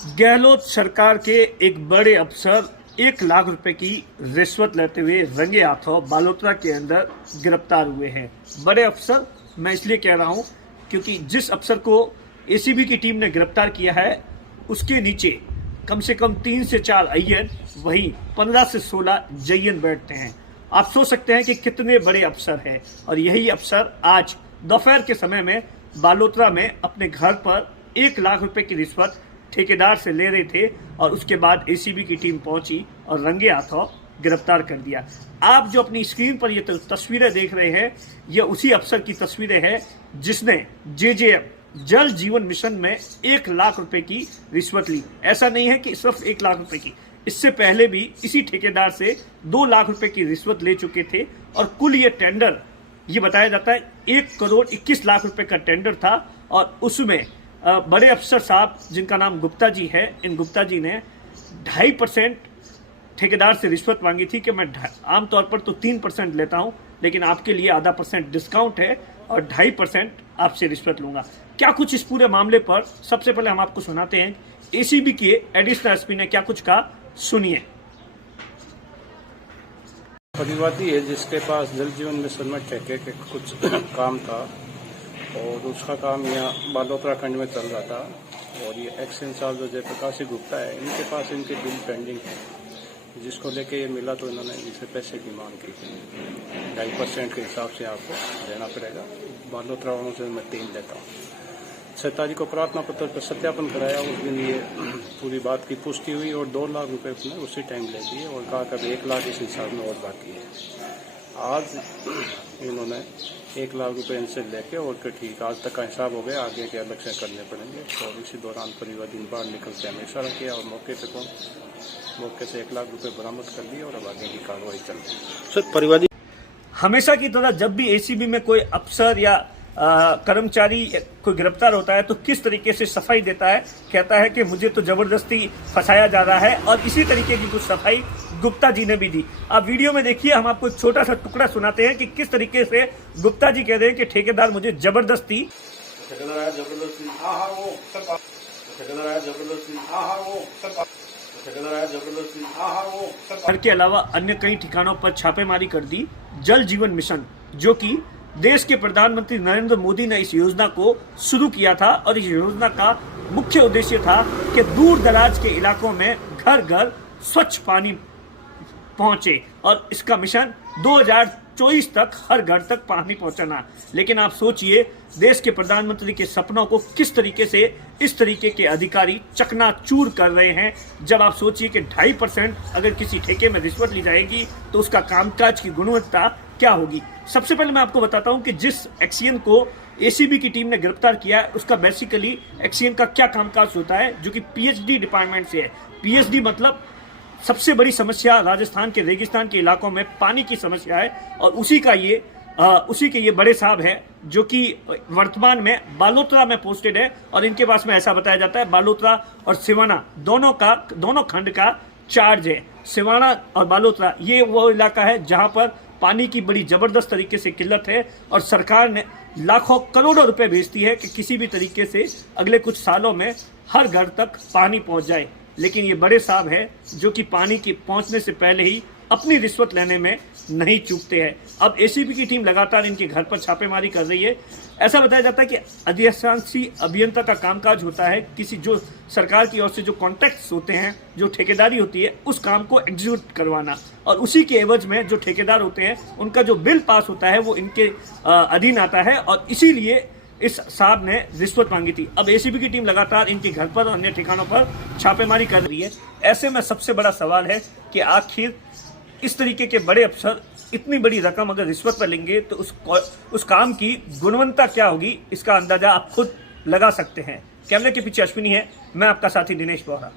गहलोत सरकार के एक बड़े अफसर 1 लाख रुपए की रिश्वत लेते हुए रंगे हाथों बालोतरा के अंदर गिरफ्तार हुए हैं। बड़े अफसर मैं इसलिए कह रहा हूं क्योंकि जिस अफसर को एसीबी की टीम ने गिरफ्तार किया है उसके नीचे कम से कम 3 से 4 अय्यर वहीं 15 से 16 जय्यन बैठते हैं। आप सोच सकते हैं कि कितने बड़े अफसर हैं और यही अफसर आज दोपहर के समय में बालोतरा में अपने घर पर 1 लाख रुपए की रिश्वत ठेकेदार से ले रहे थे और उसके बाद एसीबी की टीम पहुंची और रंगे हाथों गिरफ्तार कर दिया। आप जो अपनी स्क्रीन पर ये तस्वीरें देख रहे हैं ये उसी अफसर की तस्वीरें हैं जिसने जेजेएम जल जीवन मिशन में 1 लाख रुपए की रिश्वत ली। ऐसा नहीं है कि सिर्फ 1 लाख रुपए की, इससे पहले भी इसी ठेकेदार से 2 लाख रुपए की रिश्वत ले चुके थे और कुल ये टेंडर ये बताया जाता है 1 करोड़ 21 लाख रुपए का टेंडर था और उसमें बड़े अफसर साहब जिनका नाम गुप्ता जी है, इन गुप्ता जी ने 2.5% ठेकेदार से रिश्वत मांगी थी कि मैं आमतौर पर तो 3% लेता हूं लेकिन आपके लिए आधा % डिस्काउंट है और 2.5% आपसे रिश्वत लूंगा। क्या कुछ इस पूरे मामले पर सबसे पहले हम आपको सुनाते हैं एसीबी के एडिशनल एसपी ने क्या कुछ कहा, सुनिए। परिवादी है जिसके पास जल जीवन मिशन में ठेके के कुछ काम था और उसका काम यहाँ बालोतरा खंड में चल रहा था और ये एक्स इंचार्ज जो जयप्रकाश गुप्ता है इनके पास इनके बिल पेंडिंग है जिसको लेके ये मिला तो इन्होंने इनसे पैसे की मांग की 2.5% के हिसाब से आपको देना पड़ेगा। बालोतरा वालों से मैं 3 लेता हूँ। 6 तारीख को प्रार्थना पत्र पर सत्यापन कराया, उस दिन ये पूरी बात की पुष्टि हुई और 2 लाख रुपए उसने उसी टाइम ले दिए और कहा कि 1 लाख इस हिसाब में और बाकी है। आज इन्होंने 1 लाख रुपए इनसे लेके और फिर ठीक आज तक का हिसाब हो गया, आगे के अलग से करने पड़ेंगे। तो इसी दौरान परिवादी बाहर निकल के हमें इशारा किया और मौके से 1 लाख रुपए बरामद कर लिए और अब आगे की कार्रवाई चल रही है। सर, परिवादी हमेशा की तरह जब भी एसीबी में कोई अफसर या कर्मचारी कोई गिरफ्तार होता है तो किस तरीके से सफाई देता है, कहता है कि मुझे तो जबरदस्ती फंसाया जा रहा है और इसी तरीके की कुछ सफाई गुप्ता जी ने भी दी। आप वीडियो में देखिए, हम आपको एक छोटा सा टुकड़ा सुनाते हैं कि किस तरीके से गुप्ता जी कह रहे हैं कि ठेकेदार मुझे जबरदस्ती घर के अलावा अन्य कई ठिकानों पर छापेमारी कर दी। जल जीवन मिशन जो कि देश के प्रधानमंत्री नरेंद्र मोदी ने इस योजना को शुरू किया था और इस योजना का मुख्य उद्देश्य था कि दूर दराज के इलाकों में घर घर स्वच्छ पानी पहुंचे और इसका मिशन 2024 तक हर घर तक पानी पहुंचाना। लेकिन आप सोचिए देश के प्रधानमंत्री के सपनों को किस तरीके से इस तरीके के अधिकारी चकनाचूर कर रहे हैं। जब आप सोचिए कि 2.5% अगर किसी ठेके में रिश्वत ली जाएगी तो उसका कामकाज की गुणवत्ता क्या होगी। सबसे पहले मैं आपको बताता हूं कि जिस एक्सीएन को एसीबी की टीम ने गिरफ्तार किया है उसका बेसिकली एक्सीएन का क्या कामकाज होता है, जो कि पीएचडी डिपार्टमेंट से है। पीएचडी मतलब सबसे बड़ी समस्या राजस्थान के रेगिस्तान के इलाकों में पानी की समस्या है और उसी के ये बड़े साहब हैं जो कि वर्तमान में बालोतरा में पोस्टेड है और इनके पास में ऐसा बताया जाता है बालोतरा और सिवाना दोनों खंड का चार्ज है। सिवाना और बालोतरा ये वो इलाका है जहां पर पानी की बड़ी जबरदस्त तरीके से किल्लत है और सरकार ने लाखों करोड़ों रुपए भेजती है कि किसी भी तरीके से अगले कुछ सालों में हर घर तक पानी पहुंच जाए। लेकिन ये बड़े साहब हैं जो कि पानी की पहुंचने से पहले ही अपनी रिश्वत लेने में नहीं चूकते हैं। अब एसीबी की टीम लगातार इनके घर पर छापेमारी कर रही है। ऐसा बताया जाता है कि अधिशासी अभियंता का कामकाज होता है किसी जो सरकार की ओर से जो कॉन्ट्रैक्ट्स होते हैं, जो ठेकेदारी होती है उस काम को एग्जीक्यूट करवाना और उसी के एवज में जो ठेकेदार होते हैं उनका जो बिल पास होता है वो इनके अधीन आता है और इसीलिए इस साहब ने रिश्वत मांगी थी। अब एसीबी की टीम लगातार इनके घर पर और अन्य ठिकानों पर छापेमारी कर रही है। ऐसे में सबसे बड़ा सवाल है कि आखिर इस तरीके के बड़े अफसर इतनी बड़ी रकम अगर रिश्वत पर लेंगे तो उस काम की गुणवत्ता क्या होगी, इसका अंदाजा आप खुद लगा सकते हैं। कैमरे के पीछे अश्विनी है, मैं आपका साथी दिनेश बोहरा।